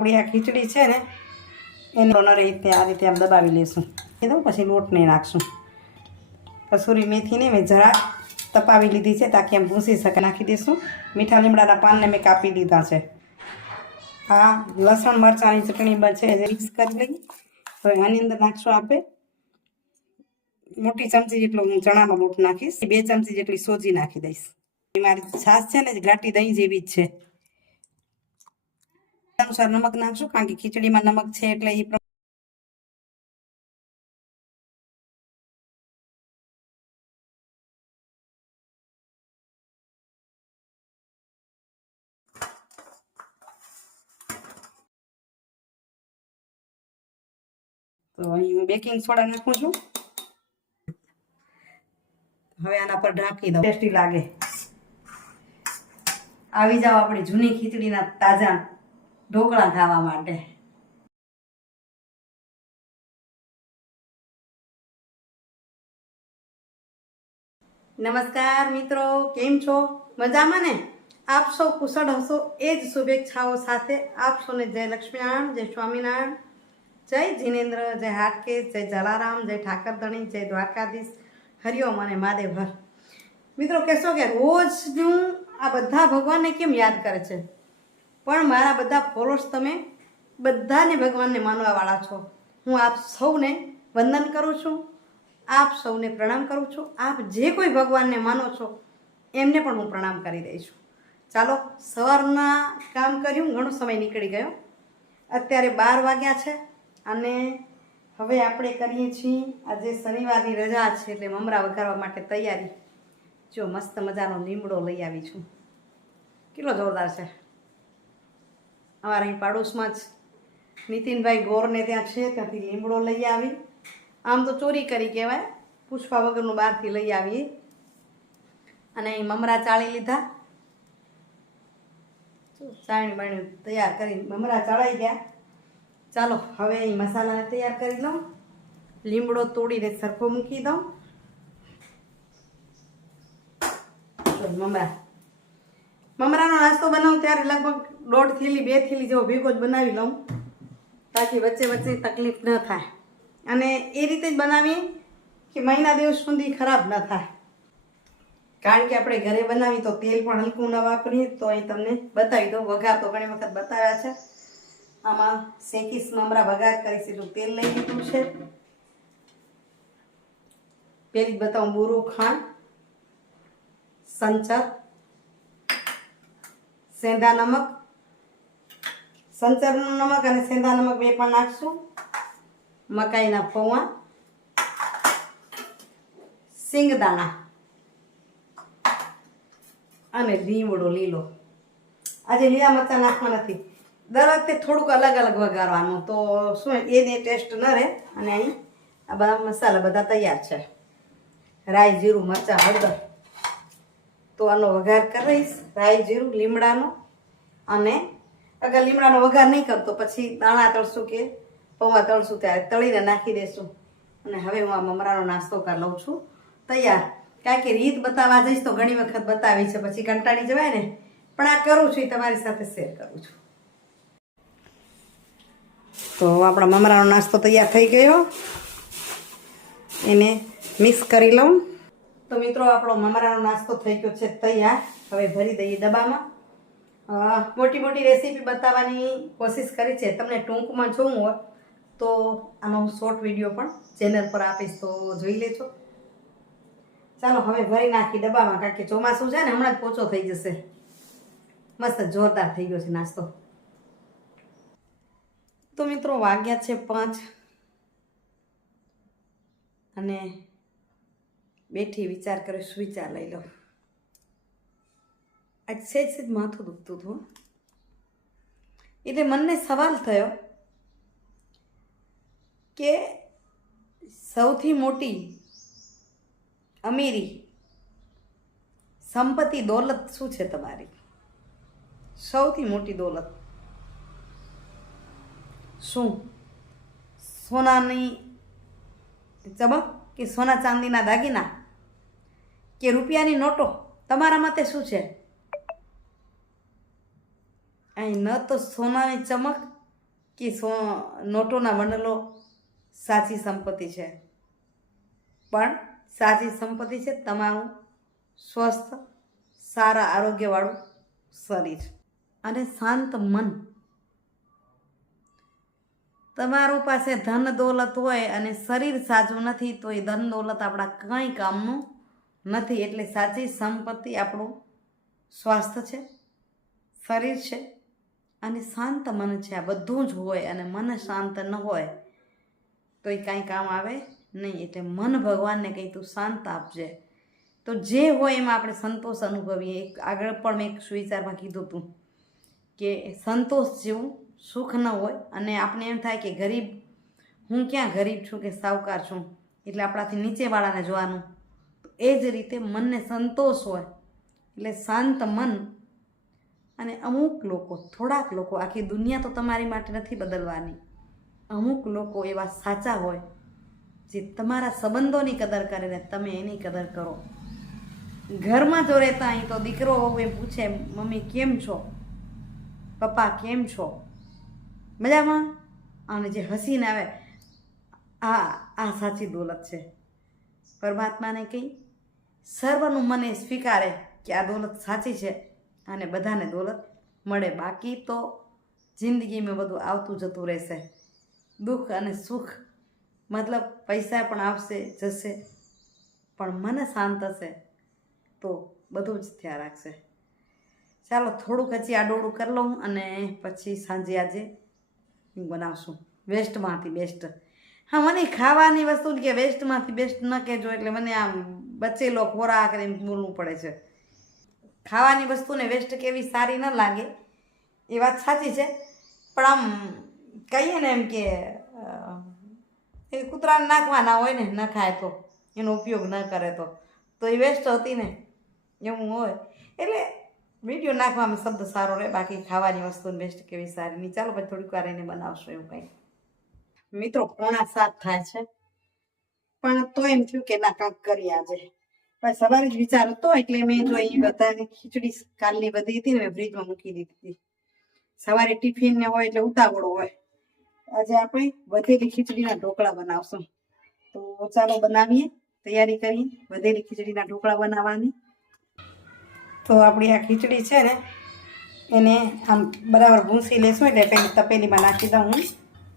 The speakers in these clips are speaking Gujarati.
આપણી આ ખીચડી છે ને એને રીતે આ રીતે આમ દબાવી લઈશું કીધું પછી લોટ નહીં નાખશું. કસૂરી મેથીને મેં જરા તપાવી લીધી છે તાકી આમ ભૂંસી શકે. નાખી દઈશું. મીઠા લીમડાના પાનને મેં કાપી લીધા છે. આ લસણ મરચાંની ચટણી છે જે મિક્સ કરી લઈ. હવે આની અંદર નાખશું આપણે મોટી ચમચી જેટલો હું ચણાનો લોટ નાખીશ. 2 ચમચી જેટલી સોજી નાખી દઈશ. મારી છાશ છે ને ઘાટી દહીં જેવી જ છે. અનુસાર નમક નાખશું કારણ કે ખીચડીમાં નમક છે એટલે એ તો અહીં હું બેકિંગ સોડા નાખું છું. હવે આના પર ઢાંકી દઉં. ટેસ્ટી લાગે. આવી જાવ આપણી જૂની ખીચડીના તાજા ઢોકળા ખાવા માટે. નમસ્કાર મિત્રો, કેમ છો? મજામાં ને? આપ સૌ કુશળ હશો એ જ શુભેચ્છાઓ સાથે આપ સૌને જય લક્ષ્મીનારાયણ, જય સ્વામિનારાયણ, જય જીનેન્દ્ર, જય હાટકેશ, જય જલારામ, જય ઠાકરધણી, જય દ્વારકાધીશ, હરિઓમ અને મહાદેવહર. મિત્રો કહેશો કે રોજનું આ બધા ભગવાનને કેમ યાદ કરે છે? પણ મારા બધા ફોલોઅર્સ તમે બધાને ભગવાનને માનવાવાળા છો. હું આપ સૌને વંદન કરું છું, આપ સૌને પ્રણામ કરું છું. આપ જે કોઈ ભગવાનને માનો છો એમને પણ હું પ્રણામ કરી દઈ છું. ચાલો, સવારના કામ કર્યું, ઘણો સમય નીકળી ગયો. અત્યારે 12 વાગ્યા છે અને હવે આપણે કરીએ છીએ આજે શનિવારની રજા છે એટલે મમરા વઘારવા માટે તૈયારી. જો મસ્ત મજાનો લીમડો લઈ આવી છું. કેટલો જોરદાર છે. અમારા અહીં પાડોશમાં જ નીતિનભાઈ ગોરને ત્યાં છે, ત્યાંથી લીમડો લઈ આવી. આમ તો ચોરી કરી કહેવાય, પૂછવા વગરનું બહારથી લઈ આવી. અને અહીં મમરા ચાળી લીધા. ચાણી બાણી તૈયાર કરી મમરા ચડાઈ ગયા. ચાલો હવે અહીં મસાલાને તૈયાર કરી લઉં. લીમડો તોડીને સરખો મૂકી દઉં. મમરાનો નાસ્તો બનાવું ત્યારે લગભગ 1.5 થેલી 2 થેલી જેવો ભેગો જ બનાવી લઉં તાકી વચ્ચે વચ્ચે તકલીફ ન થાય. અને એ રીતે જ બનાવીએ કે મહિના દિવસ સુધી ખરાબ ન થાય. કારણ કે આપણે ઘરે બનાવી તો તેલ પણ હલકું ન વાપરીએ. તો અહીં તમને બતાવી દઉં. વઘાર તો ઘણી વખત બતાવ્યા છે. આમાં શેકીશ મમરા, વઘાર કરીશ એટલું તેલ લઈ લીધું છે. પેલી જ બતાવું, બુરું ખાંડ, સંચર, સેંધા નમક, સંચરનું નમક અને સેંધા નમક બે પણ નાખશું. મકાઈના પૌવા, સિંગદાણા અને લીમડો લીલો. આજે લીલા મરચાં નાખવા નથી. દર વખતે થોડુંક અલગ અલગ વઘારવાનું તો શું એને ટેસ્ટ ન રહે. અને અહીં આ બધા મસાલા બધા તૈયાર છે. રાઈ, જીરું, મરચાં, હળદર. તો આનો વઘાર કરીશ. રાઈ, જીરું, લીમડાનો. અને અગર લીમડાનો વઘાર નહીં કરતો પછી દાણા તળશું કે પૌવા તળશું ત્યારે તળીને નાખી દેશું. અને હવે હું આ મમરાનો નાસ્તો કરી લઉં છું તૈયાર. કારણ કે રીત બતાવવા જઈશ તો ઘણી વખત બતાવી છે પછી કંટાળી જવાય ને. પણ આ કરું છું એ તમારી સાથે શેર કરું છું. તો આપણા મમરાનો નાસ્તો તૈયાર થઈ ગયો. એને મિક્સ કરી લઉં. તો મિત્રો આપણો મમરાનો નાસ્તો થઈ ગયો છે તૈયાર. હવે ભરી દઈએ ડબ્બામાં. મોટી મોટી રેસીપી બતાવવાની કોશિશ કરી છે. તમને ટૂંકમાં જોવું હોય તો આનો શોર્ટ વિડીયો પણ ચેનલ પર આપીશ તો જોઈ લેજો. ચાલો હવે ભરી નાખી ડબ્બામાં કારણ કે ચોમાસું છે ને હમણાં જ પોચો થઈ જશે. મસ્ત જોરદાર થઈ ગયો છે નાસ્તો. તો મિત્રો વાગ્યા છે 5 અને બેઠી વિચાર કર્યો સુવિચાર લઈ લો. આજ સેજ માથું દુખતું હતું એટલે મનને સવાલ થયો કે સૌથી મોટી અમીરી, સંપત્તિ, દોલત શું છે તમારી? સૌથી મોટી દોલત શું? સોનાની ચમક કે સોના ચાંદીના દાગીના કે રૂપિયાની નોટો? તમારા મતે શું છે? અહીં ન તો સોનાની ચમક કે નોટોના બંડલો સાચી સંપત્તિ છે, પણ સાચી સંપત્તિ છે તમારું સ્વસ્થ સારા આરોગ્યવાળું શરીર અને શાંત મન. તમારું પાસે ધન દોલત હોય અને શરીર સાચું નથી તો એ ધન દોલત આપણા કંઈ કામનું નથી. એટલે સાચી સંપત્તિ આપણું સ્વાસ્થ્ય છે, શરીર છે અને શાંત મન છે. આ બધું જ હોય અને મન શાંત ન હોય તો એ કાંઈ કામ આવે નહીં. એટલે મન ભગવાનને કહી તું શાંત આપજે, તો જે હોય એમાં આપણે સંતોષ અનુભવીએ. આગળ પણ મેં એક સુવિચારમાં કીધું હતું કે સંતોષ જેવું સુખ ન હોય. અને આપણે એમ થાય કે ગરીબ, હું ક્યાં ગરીબ છું કે સાવકાર છું, એટલે આપણાથી નીચેવાળાને જોવાનું. એ જ રીતે મનને સંતોષ હોય એટલે શાંત મન. અને અમુક લોકો, થોડાક લોકો, આખી દુનિયા તો તમારી માટે નથી બદલવાની. અમુક લોકો એવા સાચા હોય જે તમારા સંબંધોની કદર કરે ને તમે એની કદર કરો. ઘરમાં જો રહેતા અહીં તો દીકરો હોવું એ પૂછે મમ્મી કેમ છો, પપ્પા કેમ છો, મજામાં? અને જે હસીને આવે આ સાચી દોલત છે. પરમાત્માને કહી સર્વનું મને સ્વીકારે કે આ દોલત સાચી છે અને બધાને દોલત મળે. બાકી તો જિંદગીમાં બધું આવતું જતું રહેશે, દુઃખ અને સુખ. મતલબ પૈસા પણ આવશે જશે, પણ મન શાંત હશે તો બધું જ થયા રાખશે. ચાલો થોડુંક હજી આડોડું કરી લઉં અને પછી સાંજે આજે બનાવશું વેસ્ટમાંથી બેસ્ટ. હા, મને ખાવાની વસ્તુ કે વેસ્ટમાંથી બેસ્ટ ન કહેજો, એટલે મને આમ બચેલો ખોરાક એમ બોલવું પડે છે. ખાવાની વસ્તુને વેસ્ટ કેવી સારી ન લાગે એ વાત સાચી છે, પણ આમ કહીએ ને એમ કે એ કૂતરાને નાખવાના હોય ને, ન ખાય તો એનો ઉપયોગ ન કરે તો એ વેસ્ટ હતી ને, એવું હોય. એટલે વિડીયો નાખવામાં શબ્દ સારો રહે, બાકી ખાવાની વસ્તુને વેસ્ટ કેવી સારી નહીં. ચાલો પછી થોડીક વાર એને બનાવશું એવું કંઈ. મિત્રો 6:45 થાય છે, પણ તો એમ થયું કે ના કાંક કરી આજે. પણ સવારે જ વિચાર હતો એટલે મેં જો એ બધાની ખીચડી કાલની બધી હતી ને મેં ફ્રીજમાં મૂકી દીધી હતી. સવારે ટિફિન ને હોય એટલે ઉતાવળો હોય. આજે આપણે વધેલી ખીચડીના ઢોકળા બનાવશું. તો ચાલો બનાવીએ, તૈયારી કરીએ વધેલી ખીચડીના ઢોકળા બનાવવાની. તો આપણી આ ખીચડી છે ને એને આમ બરાબર ભૂંસી લેશું. એટલે પેલી તપેલીમાં નાખી દઉં હું.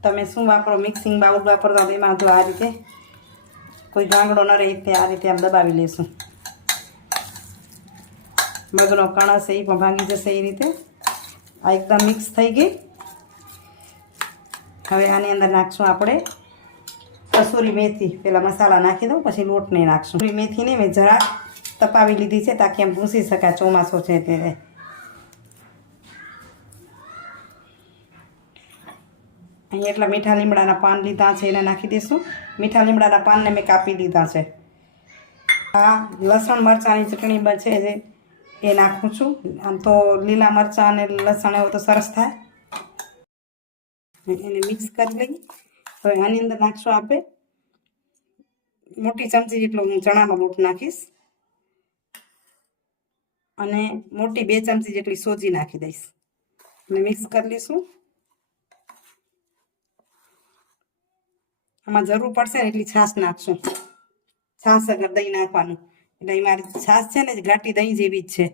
તમે શું વાપરો, મિક્સિંગ બાઉલ વાપરતા હોય એમાં જો આ રીતે કોઈ ગાંગડો ન રહે તે આ રીતે આમ દબાવી લેશું. મગનો કણસ એ પણ ભાંગી જશે એ રીતે. આ એકદમ મિક્સ થઈ ગઈ. હવે આની અંદર નાખશું આપણે કસૂરી મેથી. પહેલાં મસાલા નાખી દઉં પછી લોટને નાખશું. કસૂરી મેથીને મેં જરા તપાવી લીધી છે તાકી એમ ભૂંસી શકાય. ચોમાસો છે ત્યારે અહીં એટલા મીઠા લીમડાના પાન લીધા છે એને નાખી દઈશું. મીઠા લીમડાના પાનને મેં કાપી લીધા છે. આ લસણ મરચાંની ચટણી છે જે એ નાખું છું. આમ તો લીલા મરચાં અને લસણ એવું તો સરસ થાય. એને મિક્સ કરી લઈએ. હવે આની અંદર નાખશું આપણે મોટી ચમચી જેટલો હું ચણાનો લોટ નાખીશ અને મોટી 2 ચમચી જેટલી સોજી નાખી દઈશ અને મિક્સ કરી લઈશું. આમાં જરૂર પડશે ને એટલી છાશ નાખશું. છાશ અગર દહીં નાખવાનું, એટલે અહીં મારી છાશ છે ને ઘાટી દહીં જેવી જ છે.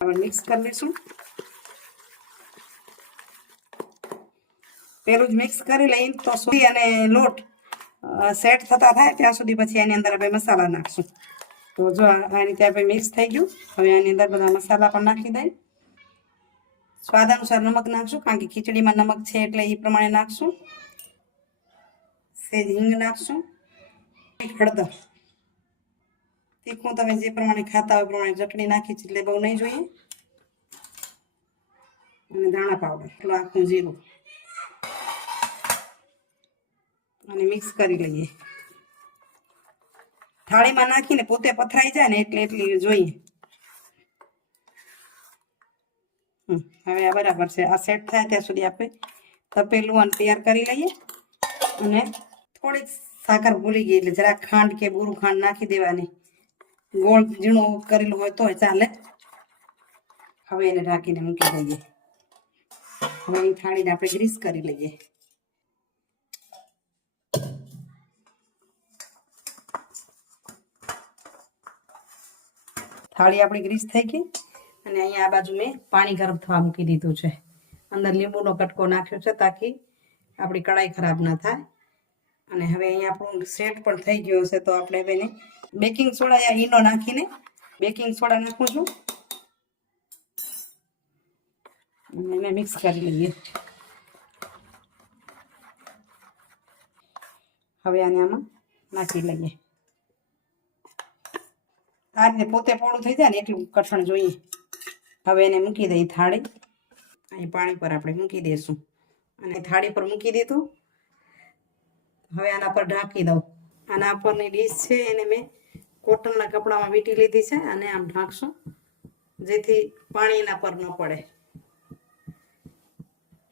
હવે મિક્સ કરી લઈશું. પેલું જ મિક્સ કરી લઈએ તો સોજી અને લોટ સેટ થતા થાય ત્યાં સુધી પછી એની અંદર આપણે મસાલા નાખશું. તો જો આ રીતે આપણે મિક્સ થઈ ગયું. હવે આની અંદર બધા મસાલા પણ નાખી દઈએ. સ્વાદ અનુસાર નમક નાખશું, કારણ કે ખીચડીમાં નમક છે એટલે એ પ્રમાણે નાખશું. સેજ હિંગ નાખશું. હળદર, તીખું તમે જે પ્રમાણે ખાતા હોય પ્રમાણે ચટણી નાખી છે એટલે બહુ નહીં જોઈએ. અને ધાણા પાવડર, એટલું આખું જીરું અને મિક્સ કરી લઈએ. થાળીમાં નાખીને પોતે પથરાઈ જાય ને એટલી જોઈએ. હવે આ બરાબર છે. આ સેટ થાય ત્યાં સુધી આપણે તપેલું અને તૈયાર કરી લઈએ અને થોડીક સાકર ભૂલી ગઈ એટલે જરા ખાંડ કે બુરું ખાંડ નાખી દેવાની. ગોળ ઝીણું કરેલું હોય તો ચાલે. હવે એને ઢાંકીને મૂકી દઈએ. હવે એ થાળીને આપણે ગ્રીસ કરી લઈએ. થાળી આપણી ગ્રીસ થઈ ગઈ અને અહીંયા આ બાજુ મેં પાણી ગરમ થવા મૂકી દીધું છે. અંદર લીંબુનો કટકો નાખ્યો છે તાકી આપણી કઢાઈ ખરાબ ના થાય. અને હવે અહીંયા આપણું સેટ પણ થઈ ગયું છે તો આપણે હવે એને બેકિંગ સોડા યા ઈનો નાખીને બેકિંગ સોડા નાખું છું અને એને મિક્સ કરી લઈએ. હવે આને આમાં નાખી લઈએ. આ રીતે પોતે પોળું થઈ જાય ને એટલું કઠણ જોઈએ. હવે એને મૂકી દઈએ થાળી. અહીં પાણી પર આપણે મૂકી દઈશું અને થાળી પર મૂકી દીધું. હવે આના પર ઢાંકી દઉં. આના પરની ડીશ છે એને મેં કોટનના કપડામાં વીંટી લીધી છે અને આમ ઢાંકશું જેથી પાણી એના પર ન પડે.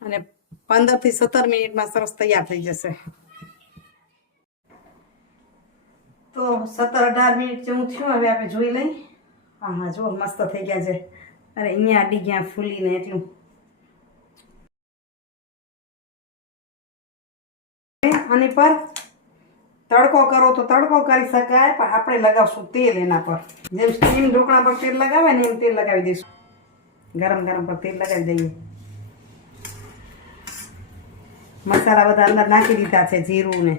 અને 15 થી 17 મિનિટમાં સરસ તૈયાર થઈ જશે. તો 17-18 મિનિટ જેવું થયું. હવે આપણે જોઈ લઈ. હા જો મસ્ત થઈ ગયા છે. અરે અહીંયા અડી ગયા ફૂલીને એટલું. આની પર તડકો કરો તો તડકો કરી શકાય પણ આપણે લગાવશું તેલ એના પર. જેમ સ્ટીમ ઢોકળા પર તેલ લગાવે ને એમ તેલ લગાવી દઈશું. ગરમ ગરમ પર તેલ લગાવી દઈએ. મસાલા બધા અંદર નાખી દીધા છે. જીરું ને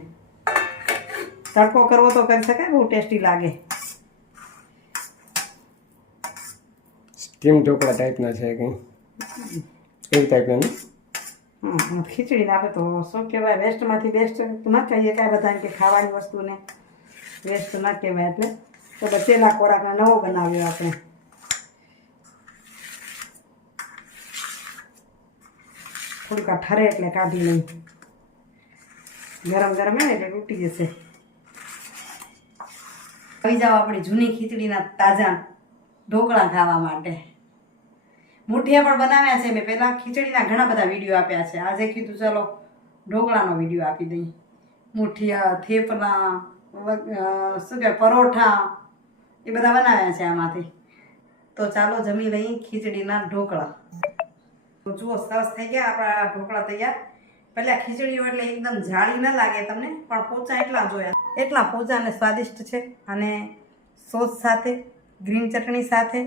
તડકો કરવો તો કરી શકાય. બહુ ટેસ્ટી લાગે. સ્ટીમ ઢોકળા ટાઈપના છે કંઈ એવી ટાઈપના. ખીચડીને આપે તો શું કહેવાય વેસ્ટમાંથી બેસ્ટ ના કહીએ કાંઈ બધા કે ખાવાની વસ્તુને વેસ્ટ ના કહેવાય. એટલે તો બચેલા ખોરાકને નવો બનાવ્યો આપણે. થોડીક આ ઠરે એટલે કાઢી લઈ. ગરમ ગરમ હે ને એટલે તૂટી જશે. આવી જાઓ આપણી જૂની ખીચડીના તાજા ઢોકળા ખાવા માટે. મુઠિયા પણ બનાવ્યા છે મેં. પહેલાં ખીચડીના ઘણા બધા વિડીયો આપ્યા છે. આજે કીધું ચલો ઢોકળાનો વિડીયો આપી દઈ. મુઠિયા, થેપલા, શું કહેવાય પરોઠા એ બધા બનાવ્યા છે આમાંથી. તો ચાલો જમી લઈએ ખીચડીના ઢોકળા. તો જુઓ સરસ થઈ ગયા આપણા ઢોકળા તૈયાર. પહેલાં ખીચડીઓ એટલે એકદમ જાળી ન લાગે તમને પણ પોચા એટલા જોયા. એટલા પોચા અને સ્વાદિષ્ટ છે. અને સોસ સાથે, ગ્રીન ચટણી સાથે,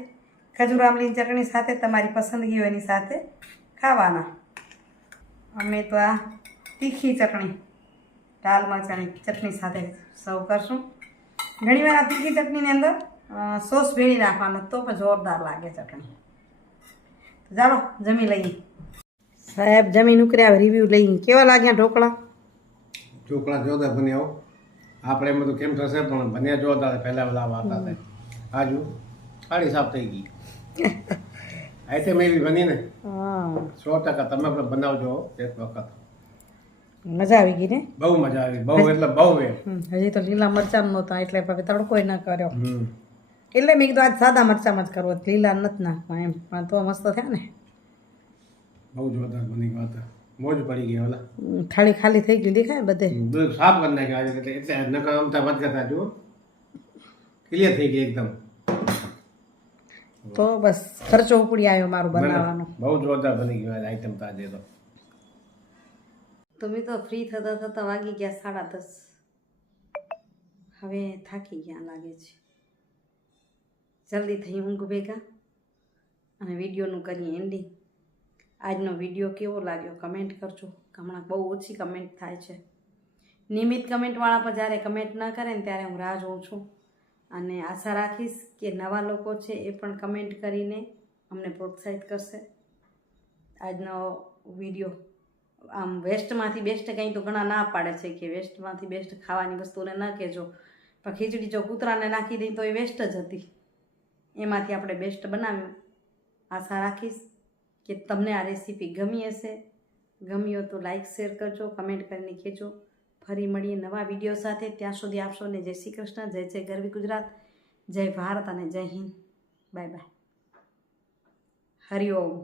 ખજૂર આમલીની ચટણી સાથે તમારી પસંદગી હોય એની સાથે ખાવાના. અમે તો આ તીખી ચટણી દાલ મરચાંની ચટણી સાથે સર્વ કરશું. ઘણીવાર આ તીખી ચટણીની અંદર સોસ ભેળી નાખવાનો તો પણ જોરદાર લાગે ચટણી. ચાલો જમી લઈએ. સાહેબ જમીન ઉકર્યા રિવ્યૂ લઈને કેવા લાગ્યા ઢોકળા? ઢોકળા જોરદાર બન્યા. આપણે એમ બધું કેમ થશે પણ બન્યા જોરદાર. પહેલાં બધા વાતા હતા. આજુ થાળી સાફ થઈ ગઈ. આઈટમ એવી બની ને 100%. તમે પણ બનાવજો એક વખત. મજા આવી ગઈ ને? બહુ મજા આવી. બહુ એટલે બહુ. હજી તો લીલા મરચાં નહોતા એટલે તડકો ના કર્યો. એટલે મેં કીધું આજ સાદા મરચાંમાં જ કરવો, લીલા નથી નાખવા એમ. પણ તો મસ્ત થયા ને. બહુ જોરદાર બની ગયો હતા. મોજ પડી ગઈ. ઓલા થાળી ખાલી થઈ ગઈ દેખાય બધે. દૂધ સાફ કરી નાખ્યા એટલે નકર અમતા વધ કરતા જુઓ ક્લિયર થઈ ગઈ એકદમ. તો બસ ખર્ચો ઉપડી આવ્યો મારો બનાવવાનો. બહુ જોરદાર બની ગયો આઈટમ તો આજે તો. તમે તો ફ્રી થતા થતા વાગી ગયા 10:30. હવે થાકી ગયા લાગે છે. જલ્દી થઈ ઊંઘ ભેગા અને વિડીયોનું કરીએ એન્ડિંગ. આજનો વિડીયો કેવો લાગ્યો કમેન્ટ કરજો. હમણાં બહુ ઓછી કમેન્ટ થાય છે. નિયમિત કમેન્ટવાળા પર જ્યારે કમેન્ટ ન કરે ને ત્યારે હું રાહ જોઉં છું. અને આશા રાખીશ કે નવા લોકો છે એ પણ કમેન્ટ કરીને અમને પ્રોત્સાહિત કરશે. આજનો વિડીયો આમ વેસ્ટમાંથી બેસ્ટ કંઈ તો ઘણા ના પાડે છે કે વેસ્ટમાંથી બેસ્ટ ખાવાની વસ્તુને ન કહેજો. પણ ખીચડી જો કૂતરાને નાખી દઈ તો એ વેસ્ટ જ હતી. એમાંથી આપણે બેસ્ટ બનાવ્યું. આશા રાખીશ કે તમને આ રેસીપી ગમી હશે. ગમી હોય તો લાઈક શેર કરજો, કમેન્ટ કરીને કહેજો. ફરી મળીએ નવા વિડીયો સાથે. ત્યાં સુધી આપશોને જય શ્રી કૃષ્ણ, જય જય ગરવી ગુજરાત, જય ભારત અને જય હિન્દ. Bye bye. હરિઓમ.